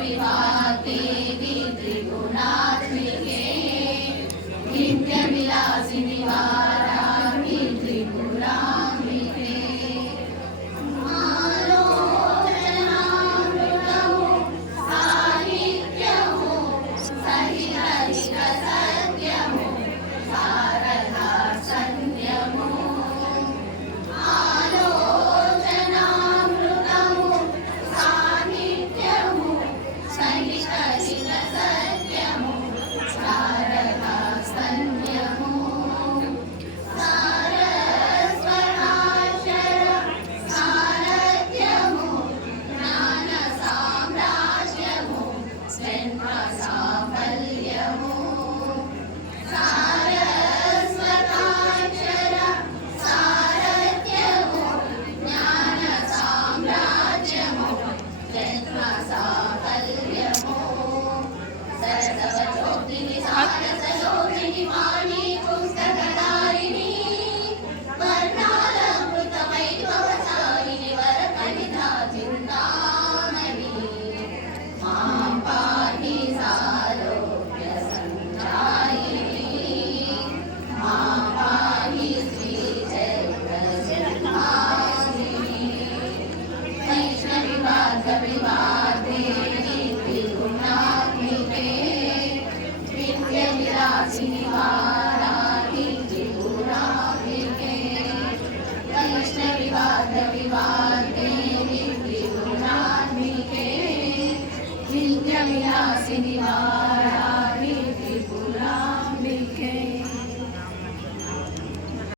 विवादेवी त्रिगुणात्मिके नित्यविलासिनि वाराहि त्रिपुराम्बिके आलोचनामृतमु साहित्यमु सहितहित सत्यमु शारदा सत्यमु आलोचनामृतमु साहित्यमु सहितहित सत्यमु शारदा सत्यमु सारस्वताक्षर सारथ्यमु ज्ञान साम्राज्यमु जन्म साफल्यमु सारस्वताक्षर सारथ्यमु ज्ञान साम्राज्यमु जन्म साफल्यमु सरस्वती सारसयोगिनि वाणी पुस्तकधारिणी वर्णालंकृतवैभवशालिनि वरकनिधा चिन्तामणि मां पाहि सारोग्य सञ्जायिनी मां पाहि श्रीचैतन्यवासिनी वैष्णविवादविवादेवी त्रिगुणात्मिके नित्यविलासिनि वाराहि त्रिपुराम्बिके वैष्णविवादविवादेवी त्रिगुणात्मिके नित्यविलासिनि वाराहि